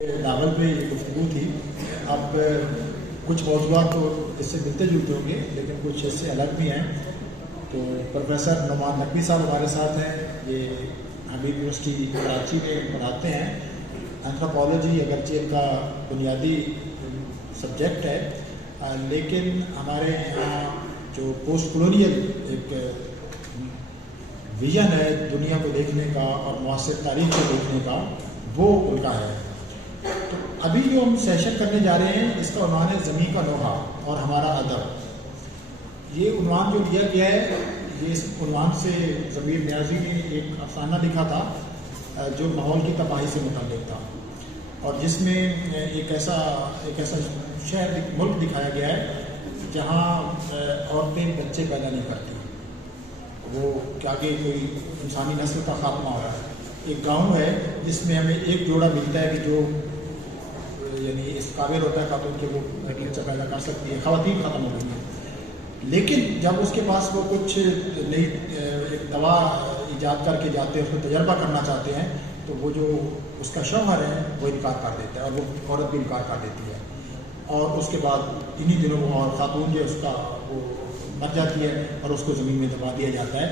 Novel پہ یہ گفتگو تھی. اب کچھ موضوعات تو اس سے ملتے جلتے ہوں گے لیکن کچھ اس سے الگ بھی ہیں. تو پروفیسر نعمان نقوی صاحب ہمارے ساتھ ہیں. یہ حمید یونیورسٹی کراچی میں پڑھاتے ہیں. اینتھروپولوجی اگرچہ ان کا بنیادی سبجیکٹ ہے لیکن ہمارے یہاں جو پوسٹ کولونیل ایک ویژن ہے دنیا کو دیکھنے کا اور معاصر تاریخ کو دیکھنے کا وہ ان کا ہے. تو ابھی جو ہم سیشن کرنے جا رہے ہیں اس کا عنوان ہے زمین کا لوہا اور ہمارا ادب. یہ عنوان جو دیا گیا ہے یہ اس عنوان سے ضمیر نیازی نے ایک افسانہ لکھا تھا جو ماحول کی تباہی سے متعلق تھا اور جس میں ایک ایسا شہر ملک دکھایا گیا ہے جہاں عورتیں بچے پیدا نہیں کرتی. وہ کہ آگے کوئی انسانی نسل کا خاتمہ ہو رہا ہے. ایک گاؤں ہے جس میں ہمیں ایک جوڑا ملتا ہے کہ جو یعنی اس قابل ہوتا ہے خاتون کہ وہ بچہ پیدا کر سکتی ہے. خواتین ختم ہو گئی ہیں لیکن جب اس کے پاس وہ کچھ نئی ایک دوا ایجاد کر کے جاتے ہیں اس کو تجربہ کرنا چاہتے ہیں تو وہ جو اس کا شوہر ہے وہ انکار کر دیتا ہے اور وہ عورت بھی انکار کر دیتی ہے اور اس کے بعد انہی دنوں وہ اور خاتون جو اس کا وہ مر جاتی ہے اور اس کو زمین میں دبا دیا جاتا ہے.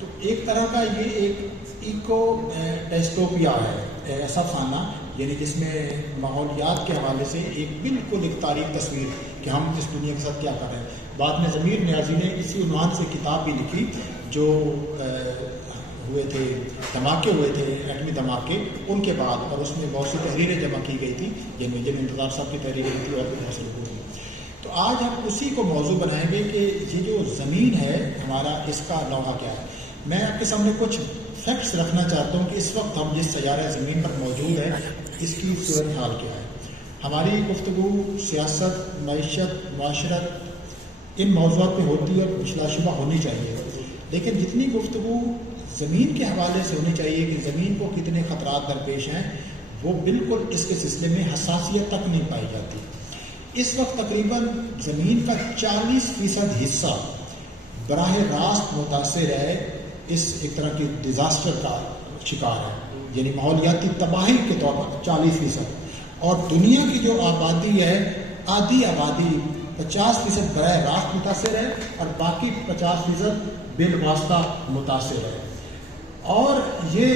تو ایک طرح کا یہ ایک ایکو ڈیسٹوپیا ہے ایسا افسانہ یعنی جس میں ماحولیات کے حوالے سے ایک بالکل ایک تاریخ تصویر کہ ہم اس دنیا کے ساتھ کیا کر رہے ہیں. بعد میں ضمیر نیازی نے اسی عنوان سے کتاب بھی لکھی جو ہوئے تھے دھماکے ہوئے تھے ایٹمی دھماکے ان کے بعد اور اس میں بہت سی تحریریں جمع کی گئی تھی جن میں انتظار صاحب کی تحریریں تھی اور بھی بہت سے لوگوں کی. تو آج ہم اسی کو موضوع بنائیں گے کہ یہ جو زمین ہے ہمارا اس کا لوہا کیا ہے. میں آپ کے سامنے کچھ فیکٹس رکھنا چاہتا ہوں کہ اس وقت ہم جس سیارہ زمین پر موجود ہیں اس کی صورتحال کیا ہے. ہماری گفتگو سیاست معیشت معاشرت ان موضوعات پہ ہوتی ہے اور بلا شبہ ہونی چاہیے لیکن جتنی گفتگو زمین کے حوالے سے ہونی چاہیے کہ زمین کو کتنے خطرات درپیش ہیں وہ بالکل اس کے سلسلے میں حساسیت تک نہیں پائی جاتی. اس وقت تقریباً زمین کا 40% حصہ براہ راست متاثر ہے اس ایک طرح کی ڈیزاسٹر کا شکار ہے یعنی ماحولیاتی تباہی کے طور پر 40%. اور دنیا کی جو آبادی ہے آدھی آبادی 50% براہ راست متاثر ہے اور باقی 50% بالواسطہ متاثر ہے. اور یہ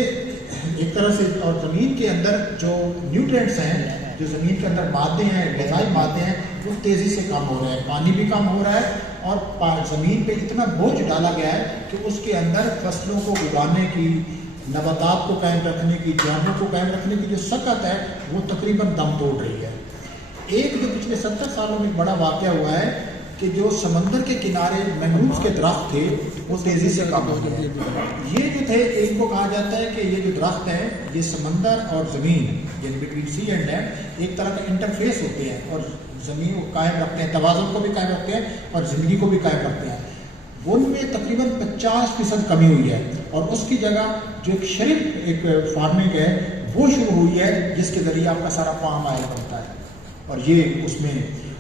ایک طرح سے اور زمین کے اندر جو نیوٹرینٹس ہیں جو زمین کے اندر مادے ہیں غذائی مادے ہیں وہ تیزی سے کم ہو رہے ہیں. پانی بھی کم ہو رہا ہے اور زمین پہ اتنا بوجھ ڈالا گیا ہے کہ اس کے اندر فصلوں کو اگانے کی نباتات کو قائم رکھنے کی جانوروں کو قائم رکھنے کی جو سکت ہے وہ تقریباً دم توڑ رہی ہے. ایک جو پچھلے 70 سالوں میں ایک بڑا واقعہ ہوا ہے کہ جو سمندر کے کنارے مینگرووز کے درخت تھے وہ تیزی سے کم ہو گئے. یہ جو تھے ان کو کہا جاتا ہے کہ یہ جو درخت ہیں یہ سمندر اور زمین یعنی بٹوین سی اینڈ لینڈ ایک طرح کا انٹرفیس ہوتے ہیں اور زمین کو قائم رکھتے ہیں توازن کو بھی قائم رکھتے ہیں اور زندگی کو بھی قائم رکھتے ہیں. ان میں تقریباً 50% کمی ہوئی ہے اور اس کی جگہ جو ایک شرپ ایک فارمنگ ہے وہ شروع ہوئی ہے جس کے ذریعے آپ کا سارا پام آئل بنتا ہے اور یہ اس میں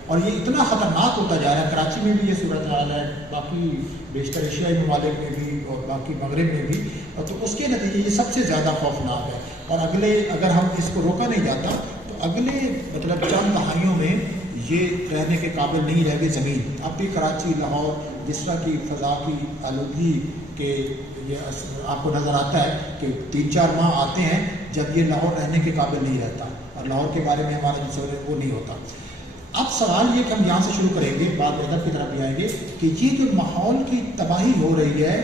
اور یہ اتنا خطرناک ہوتا جا رہا ہے. کراچی میں بھی یہ صورتحال ہے باقی بیشتر ایشیائی ممالک میں بھی اور باقی مغرب میں بھی. تو اس کے نتیجے یہ سب سے زیادہ خوفناک ہے اور اگر ہم اس کو روکا نہیں جاتا تو اگلے مطلب چند دہائیوں میں یہ رہنے کے قابل نہیں رہے گی زمین. اب بھی کراچی لاہور جس طرح کی فضا کی آلودگی کے یہ آپ کو نظر آتا ہے کہ 3-4 ماہ آتے ہیں جب یہ لاہور رہنے کے قابل نہیں رہتا اور لاہور کے بارے میں ہمارا جو وہ نہیں ہوتا. اب سوال یہ کہ ہم یہاں سے شروع کریں گے بعد میں ادب کی طرف بھی آئیں گے کہ یہ جو ماحول کی تباہی ہو رہی ہے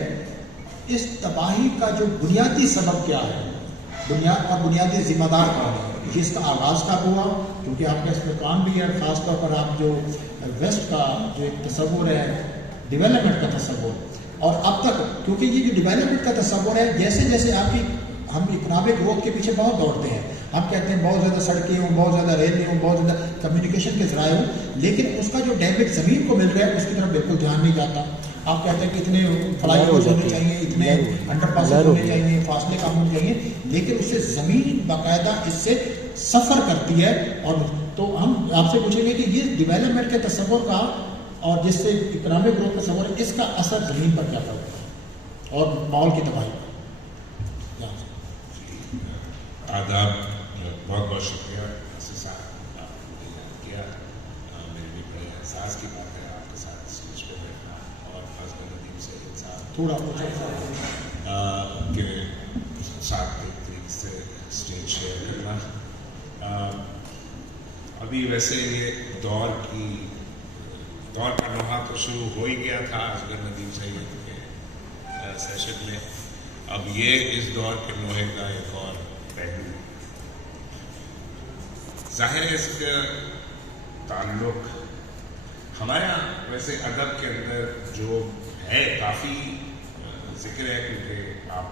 اس تباہی کا جو بنیادی سبب کیا ہے اور بنیادی ذمہ دار کون ہے. یہ اس کا آغاز کب ہوا کیونکہ آپ کا اس میں کام بھی ہے خاص طور پر آپ جو ویسٹ کا جو ایک تصور ہے ڈیولپمنٹ کا تصور اور اب تک کیونکہ یہ جو ڈیولپمنٹ کا تصور ہے جیسے جیسے آپ کی ہم اکنامک گروتھ کے پیچھے بہت دوڑتے ہیں. ہم کہتے ہیں بہت زیادہ سڑکیں ہوں بہت زیادہ ریلیں ہوں بہت زیادہ کمیونیکیشن کے ذرائع ہوں لیکن اس کا جو ڈیمیج زمین کو مل رہا ہے اس کی طرف بالکل دھیان نہیں جاتا. آپ کہتے ہیں کہ اتنے فلائی اوورز ہونے چاہیے اتنے انڈر پاسز ہونے چاہیے فاصلے کم ہونے چاہیے لیکن اس سے زمین باقاعدہ اس سے سفر کرتی ہے. اور تو ہم آپ سے پوچھیں گے کہ یہ ڈیولپمنٹ کے تصور کا اور جس سے اکنامک گروتھ کا تصور ہے اس کا اثر زمین پر کیا پڑتا ہے اور ماحول کی تباہی پر. آداب بہت بہت شکریہ. تھوڑا کہ ساتھ طریقے سے اسٹیج شیئر کرنا. ابھی ویسے یہ دور کا نوحہ تو شروع ہو ہی گیا تھا اصغر ندیم سید کے سیشن میں. اب یہ اس دور کے نوحے کا ایک اور پہلو. ظاہر ہے اس کا تعلق ہمارے یہاں ویسے ادب کے اندر جو ہے کافی ذکر ہے، کیونکہ آپ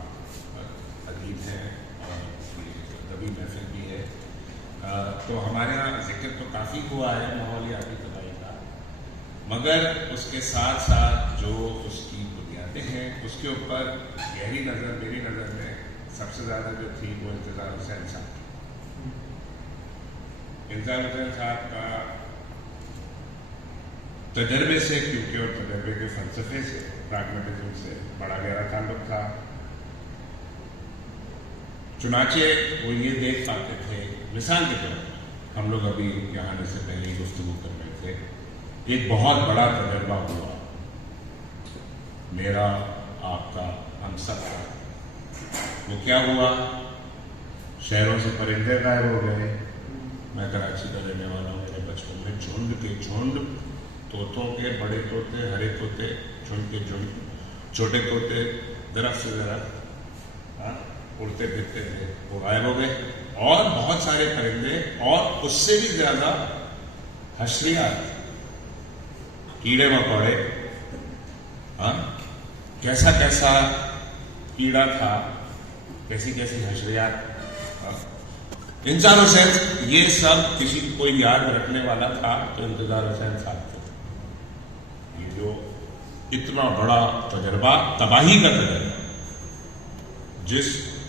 ادیب ہیں اور ادبی محفل بھی ہے، تو ہمارے یہاں ذکر تو کافی ہوا ہے ماحولیاتی تباہی کا، مگر اس کے ساتھ ساتھ جو اس کی بنیادیں ہیں اس کے اوپر گہری نظر میری نظر میں سب سے زیادہ جو تھی وہ انتظار حسین صاحب کی. انتظار حسین صاحب کا تجربے سے، کیونکہ اور تجربے کے فلسفے سے، پریگمیٹزم سے بڑا گہرا تعلق تھا. چنانچہ وہ یہ دیکھ پاتے تھے، مثال کے طور پر ہم لوگ ابھی یہاں آنے سے پہلے گفتگو کر رہے تھے، ایک بہت بڑا تجربہ ہوا میرا، آپ کا، ہم سب کا. وہ کیا ہوا؟ شہروں سے پرندے غائب ہو گئے. میں کراچی کا رہنے والا ہوں. میرے بچپن میں جھنڈ کے جھنڈ، طوطوں کے، بڑے طوطے، ہرے طوطے، جھنڈ کے جھنڈ، چھوٹے طوطے درخت سے درخت اڑتے پھرتے تھے، وہ غائب ہو گئے. اور بہت سارے پرندے، اور اس سے بھی زیادہ حشریات، کیڑے مکوڑے. کیسا کیسا کیڑا تھا، کیسی کیسی حشریات. انتظار حسین، یہ سب کسی کو یاد رکھنے والا تھا تو انتظار حسین صاحب تھے. یہ جو اتنا بڑا تجربہ، تباہی کا تجربہ جس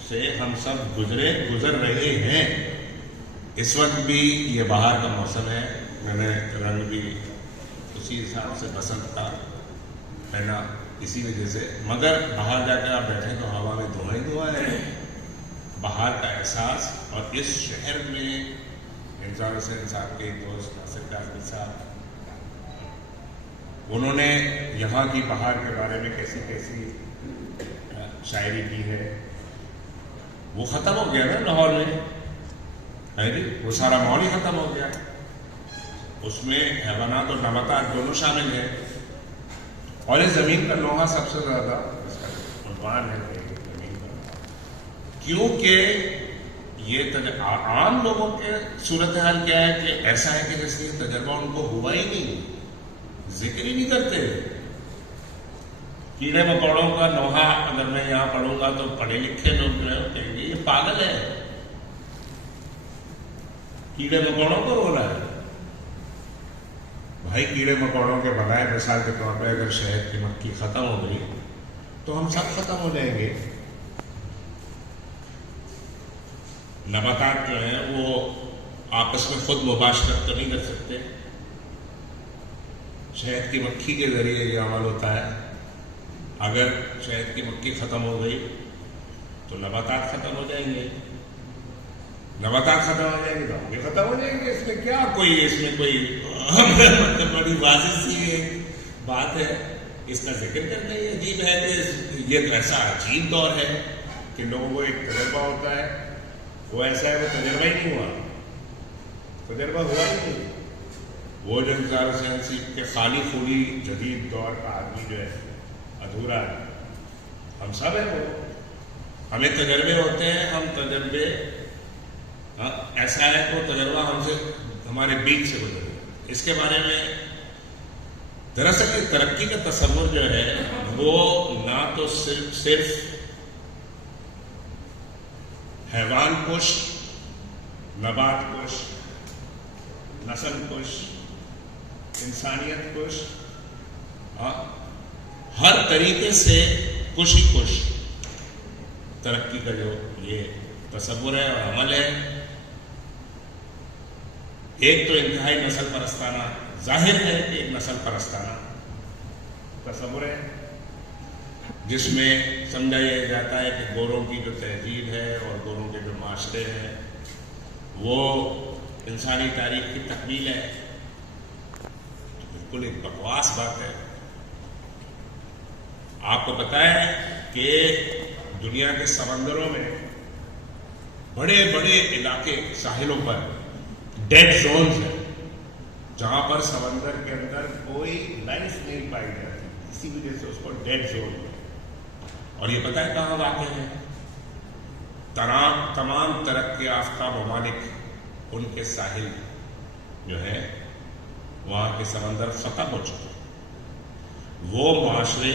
سے ہم سب گزر رہے ہیں. اس وقت بھی یہ باہر کا موسم ہے، میں نے رنگ بھی اسی حساب سے بسنت کا پہنا اسی وجہ سے، مگر باہر جا کر آپ بیٹھیں تو ہوا میں دھواں ہی دھواں ہے. باہر کا احساس. اور اس شہر میں انتظار حسین صاحب کے دوست ناصر کاظمی صاحب، انہوں نے یہاں کی باہر کے بارے میں کیسی کیسی شاعری کی ہے. وہ ختم ہو گیا نا لاہور میں، وہ سارا ماحول ہی ختم ہو گیا. اس میں حیوانات اور نباتات دونوں شامل ہیں. اور اس زمین کا نوحہ سب سے زیادہ اس کا عنوان ہے زمین کا نوحہ، کیونکہ یہ عام لوگوں کے صورتحال کیا ہے کہ ایسا ہے کہ جیسے یہ تجربہ ان کو ہوا ہی نہیں، ذکر ہی نہیں کرتے. کیڑے مکوڑوں کا نوحہ اگر میں یہاں پڑھوں گا تو پڑھے لکھے لوگ جو ہے کہیں گے یہ پاگل ہے، کیڑے مکوڑوں کو رو رہا ہے. بھائی کیڑے مکوڑوں کے بغیر مثال کے طور پہ اگر شہد کی مکھی ختم ہو گئی تو ہم سب ختم ہو جائیں گے. نباتات جو ہیں وہ آپس میں خود مباشرت تو نہیں کر سکتے. شہد کی مکھی کے ذریعے یہ عمل ہوتا ہے. اگر شہد کی مکھی ختم ہو گئی تو نباتات ختم ہو جائیں گے. نباتات ختم ہو جائیں گے تو ہم بھی ختم ہو جائیں گے. اس میں کیا اس میں کوئی مطلب بڑی واضح سی بات ہے. اس کا ذکر کرنا یہ عجیب ہے کہ یہ تو ایسا عجیب دور ہے کہ لوگوں کو ایک تجربہ ہوتا ہے، وہ ایسا ہے وہ تجربہ ہی نہیں ہوا، تجربہ ہوا ہی نہیں. وہ جو انتظار حسین کے خالی خولی جدید دور کا آدمی جو ہے ادھورا ہے. ہم سب ہیں، وہ ہمیں تجربے ہوتے ہیں، ہم تجربے ایسا ہے کہ وہ تجربہ ہم سے ہمارے بیچ سے گزرے. اس کے بارے میں دراصل یہ ترقی کا تصور جو ہے وہ نہ تو صرف حیوان کش، نبات کش، نسل کش، انسانیت کش، ہر طریقے سے کش ہی کش ترقی کا جو یہ تصور ہے اور عمل ہے. ایک تو انتہائی نسل پرستانہ، ظاہر ہے کہ ایک نسل پرستانہ تصور ہے جس میں سمجھا یہ جاتا ہے کہ گوروں کی جو تہذیب ہے اور گوروں کے جو معاشرے ہیں وہ انسانی تاریخ کی تکمیل ہے. بالکل ایک بکواس بات ہے. آپ کو پتا ہے کہ دنیا کے سمندروں میں بڑے بڑے علاقے ساحلوں پر ڈیڈ زونز ہیں جہاں پر سمندر کے اندر کوئی لائف نہیں پائی جاتی، اسی وجہ سے اس کو ڈیڈ زون ہے۔ اور یہ پتہ ہے کہاں واقع ہے؟ تمام ترقی یافتہ ممالک ان کے ساحل جو ہے وہاں کے سمندر ختم ہو چکے، وہ معاشرے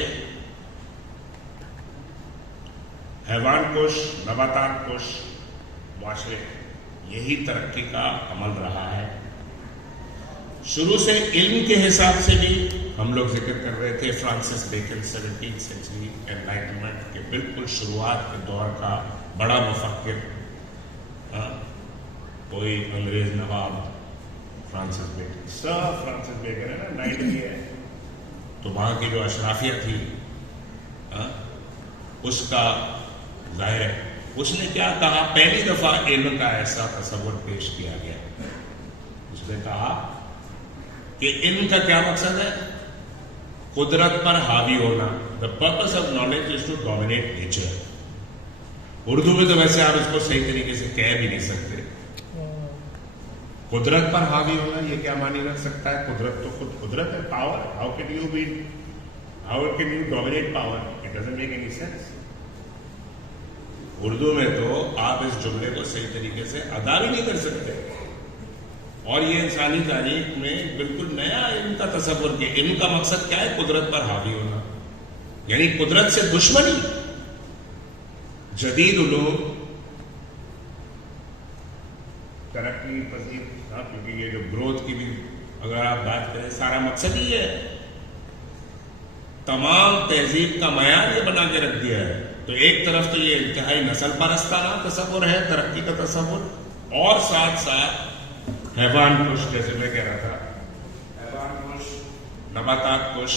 حیوان کش نباتات کش معاشرے، یہی ترقی کا عمل رہا ہے۔ شروع سے علم کے حساب سے بھی ہم لوگ ذکر کر رہے تھے Francis bacon 17th century enlightenment کے بالکل شروعات کے دور کا بڑا مفکر، کوئی انگریز نواب فرانسس بیکن، سر فرانسس بیکن ہے نا، 90 ہے، تو وہاں کی جو اشرافیہ تھی اس کا ظاہر ہے اس نے کیا کہا، پہلی دفعہ علم کا ایسا تصور پیش کیا گیا۔ اس نے کہا کہ علم کا کیا مقصد ہے؟ قدرت پر حاوی ہونا۔ The purpose of knowledge is to dominate nature۔ Urdu میں تو ویسے آپ اس کو صحیح طریقے سے کہہ بھی نہیں سکتے۔ قدرت پر حاوی ہونا یہ کیا معنی رکھ سکتا ہے؟ قدرت تو خود قدرت ہے، power. How can you dominate power? It doesn't make any sense۔ Urdu میں تو آپ اس جملے کو صحیح طریقے سے ادا بھی نہیں کر سکتے، اور یہ انسانی تاریخ میں بالکل نیا علم کا تصور کہ علم کا مقصد کیا ہے؟ قدرت پر حاوی ہونا، یعنی قدرت سے دشمنی۔ جدید علوم ترقی پذیر، کیونکہ یہ جو گروتھ کی بھی اگر آپ بات کریں سارا مقصد ہی ہے، تمام تہذیب کا معیار یہ بنا کے رکھ دیا ہے۔ تو ایک طرف تو یہ انتہائی نسل پرستانہ تصور ہے، ترقی کا تصور، اور ساتھ ساتھ حیوان کش، جیسے میں کہہ رہا تھا، حیوان کش نباتات کش،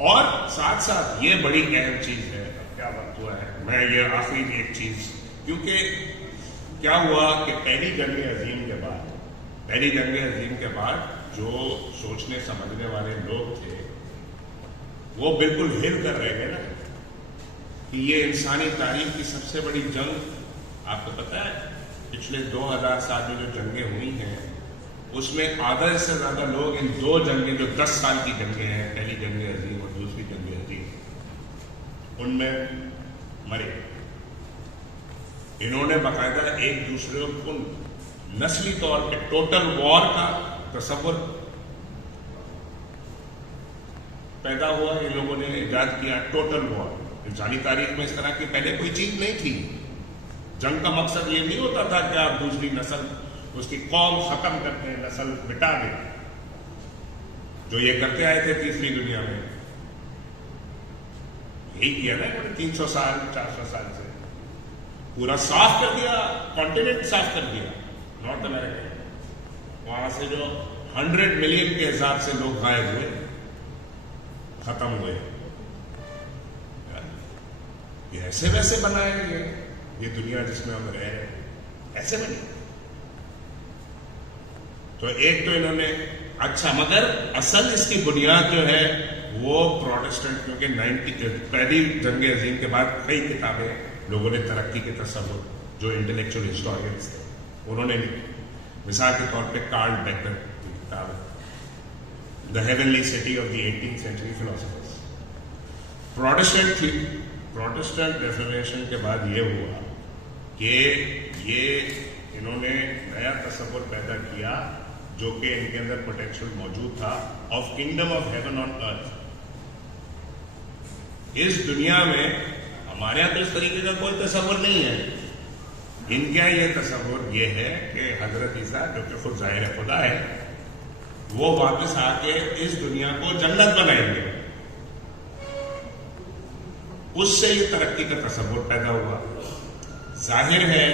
اور ساتھ ساتھ یہ بڑی اہم چیز ہے۔ اب کیا وقت ہوا ہے، میں یہ آخری ایک چیز، کیونکہ کیا ہوا کہ پہلی جنگ عظیم کے بعد جو سوچنے سمجھنے والے لوگ تھے وہ بالکل ہل کر رہ گئے نا، کہ یہ انسانی تاریخ کی سب سے بڑی جنگ، آپ کو پتا ہے پچھلے 2000 سال میں جو جنگیں ہوئی ہیں اس میں آدھے سے زیادہ لوگ ان دو جنگیں جو 10 سال کی جنگیں ہیں، پہلی جنگ عظیم اور دوسری جنگ عظیم، ان میں مرے۔ انہوں نے باقاعدہ ایک دوسرے کو نسلی طور پہ ٹوٹل وار کا تصور پیدا ہوا، ان لوگوں نے ایجاد کیا ٹوٹل وار۔ انسانی تاریخ میں اس طرح کی پہلے کوئی چیز نہیں تھی۔ جنگ کا مقصد یہ نہیں ہوتا تھا کہ آپ دوسری نسل، اس کی قوم ختم کرتے ہیں، نسل مٹا دیں، جو یہ کرتے آئے تھے تیسری دنیا میں، یہی کیا نا 300 سال 400 سال سے، پورا صاف کر دیا، کانٹیننٹ صاف کر دیا، نارتھ امریکہ، وہاں سے جو 100 ملین کے حساب سے لوگ غائب ہوئے، ختم ہوئے۔ یہ ایسے ویسے بنائے یہ دنیا جس میں ہم رہ رہے ہیں، ایسے بنے۔ تو ایک تو انہوں نے اچھا، مگر اصل اس کی بنیاد جو ہے وہ پروٹسٹنٹ، کیونکہ پہلی جنگ عظیم کے بعد کئی کتابیں لوگوں نے ترقی کے تصور، جو انٹلیکچوئل ہسٹورینس تھے انہوں نے لکھی۔ مثال کے طور پہ کارل بیکر کی کتاب ہے the heavenly city of the 18th century philosophers. Protestant تھی، پروٹسٹنٹ ریفارمیشن کے بعد یہ ہوا کہ انہوں نے نیا تصور پیدا کیا جو کہ ان کے اندر پوٹینشیل موجود تھا، آف کنگڈم آف ہیون آن ارتھ۔ اس دنیا میں ہمارے یہاں تو اس طریقے کا کوئی تصور نہیں ہے، ان کا یہ تصور یہ ہے کہ حضرت عیسیٰ جو کہ خود ظاہر خدا ہے، وہ واپس آ کے اس دنیا کو جنت بنائیں گے۔ اس سے یہ ترقی کا تصور پیدا ہوا۔ ظاہر ہے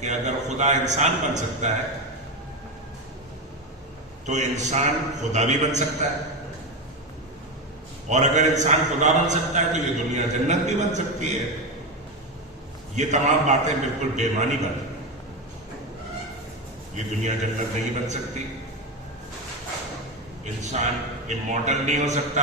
کہ اگر خدا انسان بن سکتا ہے تو انسان خدا بھی بن سکتا ہے، اور اگر انسان خدا بن سکتا ہے تو یہ دنیا جنت بھی بن سکتی ہے۔ یہ تمام باتیں بالکل بے معنی باتیں، یہ دنیا جنت نہیں بن سکتی، انسان امورٹل نہیں ہو سکتا،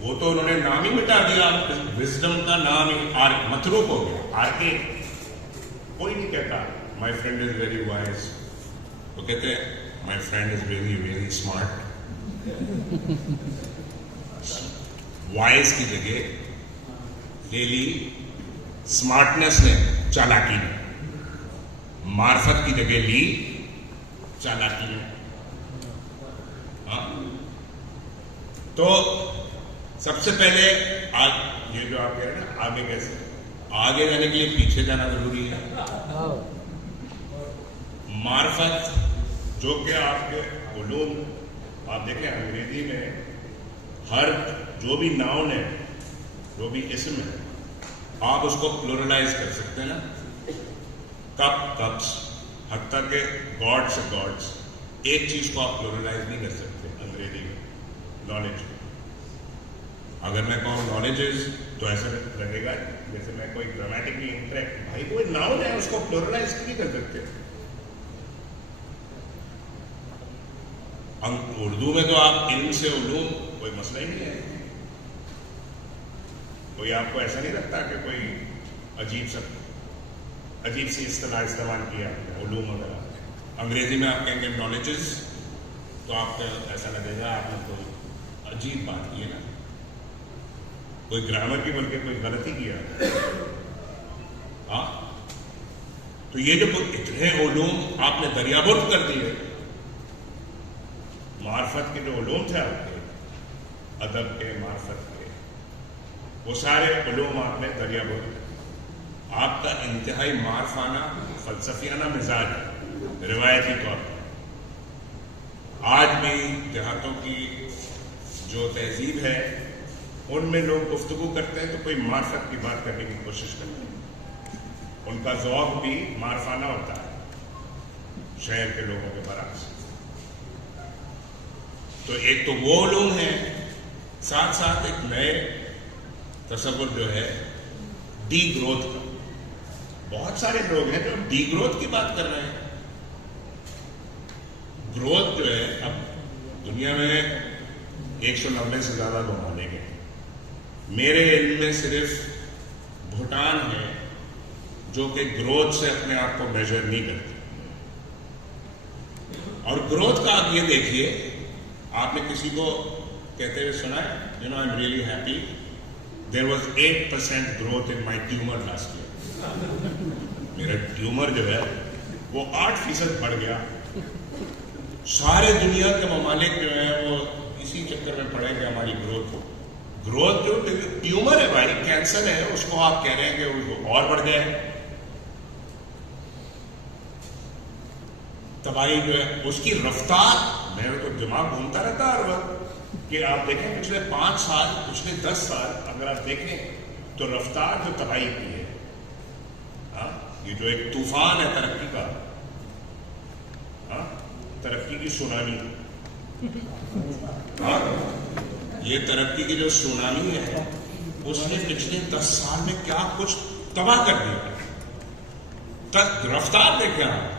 وہ تو انہوں نے نام ہی مٹا دیا, وزڈم کا نام ہی متروک ہو گیا, آر کے. کوئی نہیں کہتا my friend is very wise, وہ کہتے ہیں my friend is very very smart. Wise کی جگہ لے لی اسمارٹنس نے, چالاکی نے. معرفت کی جگہ لی چالاکی نے. تو سب سے پہلے آج یہ جو آپ کہہ رہے ہیں نا, آگے کیسے, آگے جانے کے لیے پیچھے جانا ضروری ہے. معرفت جو کہ آپ کے علوم, آپ دیکھیں انگریزی میں ہر جو بھی ناؤن ہے, جو بھی اسم ہے, آپ اس کو پلورلائز کر سکتے ہیں نا. کپ کپس, حتیٰ کہ گاڈ سے گاڈس, ایک چیز کو آپ پلورلائز نہیں کر سکتے انگریزی میں. نالج, اگر میں کہوں نالج از, تو ایسا لگے گا جیسے میں کوئی گرامیٹکلی انکریکٹ. بھائی کوئی ناؤن ہے, اس کو پلورلائز نہیں کر سکتے. اردو میں تو آپ علم سے علوم, کوئی مسئلہ ہی نہیں ہے. کوئی آپ کو ایسا نہیں لگتا کہ کوئی عجیب سی اصطلاح استعمال کیا علوم وغیرہ. انگریزی میں آپ کہیں گے نالجز, تو آپ کو ایسا لگے گا آپ نے کوئی عجیب بات کی ہے نا, کوئی گرامر کی بلکہ کوئی غلطی کیا. ہاں, تو یہ جو اتنے علوم آپ نے دریابرد کر دیے, معرفت کے جو علوم تھے آپ کے, ادب کے, معرفت کے, وہ سارے علوم آپ نے دریابرد. آپ کا انتہائی معرفانہ فلسفیانہ مزاج روایتی طور پر. آج بھی دیہاتوں کی جو تہذیب ہے ان میں لوگ گفتگو کرتے ہیں تو کوئی معرفت کی بات کرنے کی کوشش کرتے ہیں. ان کا ذوق بھی معرفانہ ہوتا ہے شہر کے لوگوں کے برعکس. تو ایک تو وہ علوم ہیں, ساتھ ساتھ ایک نئے تصور جو ہے ڈی گروتھ کا. بہت سارے لوگ ہیں جو ڈی گروتھ کی بات کر رہے ہیں. گروتھ جو ہے, اب دنیا میں 190 سے زیادہ ممالک ہیں. میرے علم میں صرف بھوٹان ہے جو کہ گروتھ سے اپنے آپ کو میجر نہیں کرتے. اور گروتھ کا آپ یہ دیکھیے, آپ نے کسی کو کہتے ہوئے سنا ہے, you know I am really happy, there was 8% growth in my tumour last year. میرا ٹیومر جو ہے وہ 8% بڑھ گیا. سارے دنیا کے ممالک جو ہیں وہ اسی چکر میں پڑے کہ ہماری گروتھ جو ٹیومر ہے بھائی, کینسر ہے, اس کو آپ کہہ رہے ہیں کہ وہ اور بڑھ جائے. تباہی جو ہے اس کی رفتار, میرا تو دماغ گھومتا رہتا ہر وقت کہ آپ دیکھیں پچھلے 5 سال, پچھلے 10 سال اگر آپ دیکھیں تو رفتار جو تباہی کی ہے, یہ جو ایک طوفان ہے ترقی کا, ترقی کی سونامی, یہ ترقی کی جو سونامی ہے اس نے پچھلے 10 سال میں کیا کچھ تباہ کر دیا. رفتار دیکھیں آپ,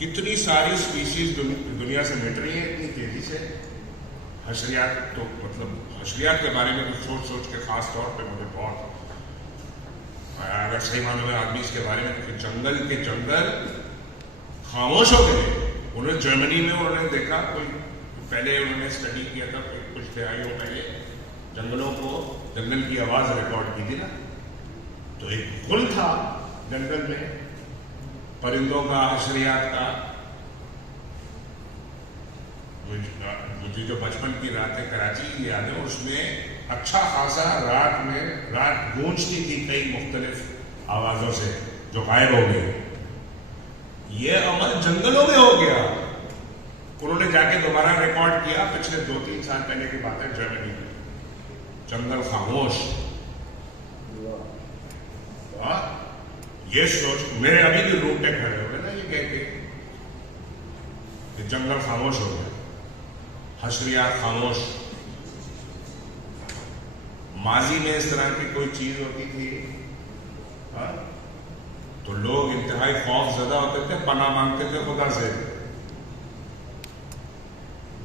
کتنی ساری سپیسیز دنیا سے مٹ رہی ہیں اتنی تیزی سے. حشریات تو مطلب حشریات کے بارے میں کچھ سوچ کے خاص طور پہ مجھے بہت, اگر صحیح معنوں میں آدمی اس کے بارے میں کہ جنگل کے جنگل خاموش ہو گئے. انہوں جرمنی میں انہوں نے دیکھا, کوئی پہلے انہوں نے اسٹڈی کیا تھا کچھ دہائیوں پہلے, جنگلوں کو, جنگل کی آواز ریکارڈ کی تھی نا, تو ایک غل تھا جنگل میں پرندوں کا, حشریات کا. مجھے جو بچپن کی راتیں کراچی کی یاد ہے, اس میں اچھا خاصا رات گونجتی تھی کئی مختلف آوازوں سے جو غائب ہو گئی. یہ عمل جنگلوں میں ہو گیا. انہوں نے جا کے دوبارہ ریکارڈ کیا, پچھلے 2-3 سال پہلے کی بات ہے, جرمنی میں جنگل خاموش. یہ سوچ میرے ابھی بھی روٹے کھڑے ہو گئے نا یہ کہہ کے کہ جنگل خاموش ہو گیا, حشریات خاموش. ماضی میں اس طرح کی کوئی چیز ہوتی تھی تو لوگ انتہائی خوف زدہ ہوتے تھے, پناہ مانگتے تھے خدا سے.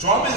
24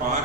5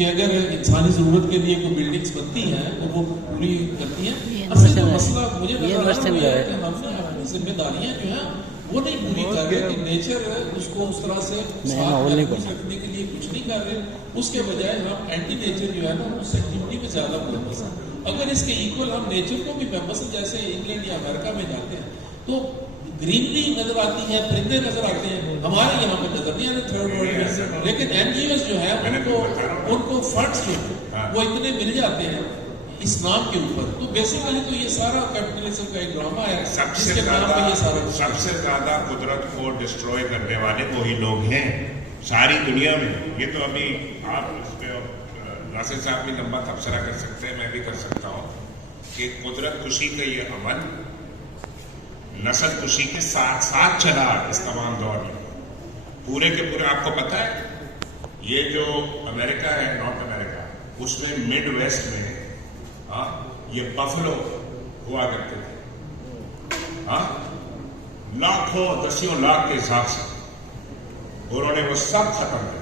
کہ اگر انسانی ضرورت کے لیے کوئی بلڈنگز بنتی ہیں اور وہ پوری کرتی ہیں، اصل جو مسئلہ مجھے نظر آ رہا ہے کہ ہم نے اپنی ذمہ داریاں جو ہیں وہ نہیں پوری کر رہے، کہ نیچر اس کو اس طرح سے رکھنے کے لیے کچھ نہیں کر رہے، اس کے بجائے ہم اینٹی نیچر جو ہے نا اس ایکٹیویٹی میں زیادہ ملوث ہیں۔ اگر اس کے ایکول ہم نیچر کو بھی ممبرس جیسے انگلینڈ یا امریکہ میں جاتے ہیں تو گرینری نظر آتی ہے، پرندے نظر آتے ہیں، ہمارے یہاں پہ نظر نہیں آتے تھرڈ ورلڈ میں، لیکن این جی اوز جو ہے ان کو فنڈس جو وہ اتنے مل جاتے ہیں اس نام کے اوپر۔ تو بیسیکلی تو یہ سارا کیپٹلزم کا ایک ڈرامہ ہے، سب جس سے کے نام پہ یہ سارا سب سے زیادہ قدرت کو ڈسٹروائے کرنے والے وہی لوگ ہیں ساری دنیا میں۔ یہ تو ابھی آپ اس پہ ناصر صاحب بھی لمبا تبصرہ کر سکتے ہیں، میں بھی کر سکتا ہوں کہ قدرت کشی کا یہ عمل نسل کشی کے ساتھ ساتھ چلا اس تمام دور میں، پورے کے پورے۔ آپ کو پتہ ہے یہ جو امریکہ ہے، نارتھ امریکہ، اس میں مڈ ویسٹ میں یہ بفلو ہوا کرتے تھے، لاکھوں دسیوں لاکھ کے حساب سے، گوروں نے وہ سب ختم کر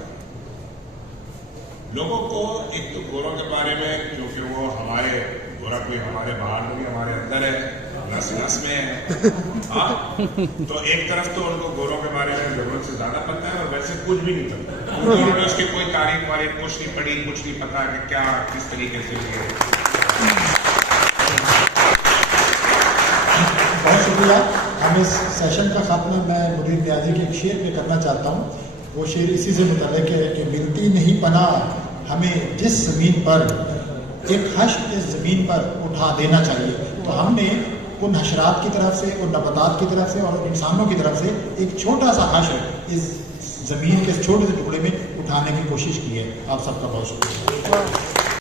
لوگوں کو۔ ایک تو گوروں کے بارے میں، کیونکہ وہ ہمارے گورا کوئی ہمارے باہر نہیں، ہمارے اندر ہے، نس نس میں ہے، تو ایک طرف تو ان کو گوروں کے بارے میں ضرورت سے زیادہ پتہ ہے، اور ویسے کچھ بھی نہیں پتہ، انہوں نے اس کی کوئی تاریخ واریخ کچھ نہیں پڑھی، کچھ نہیں پتا کہ کیا کس طریقے سے بہت شکریہ۔ ہم اس سیشن کا خاتمہ میں مدیر نیازی کے ایک شعر پہ کرنا چاہتا ہوں۔ وہ شعر اسی سے متعلق ہے کہ ملتی نہیں پناہ ہمیں جس زمین پر، ایک حشر اس زمین پر اٹھا دینا چاہیے۔ تو ہم نے ان حشرات کی طرف سے، ان نباتات کی طرف سے اور انسانوں کی طرف سے ایک چھوٹا سا حشر اس زمین کے چھوٹے سے ٹکڑے میں اٹھانے کی کوشش کی ہے۔ آپ سب کا بہت شکریہ۔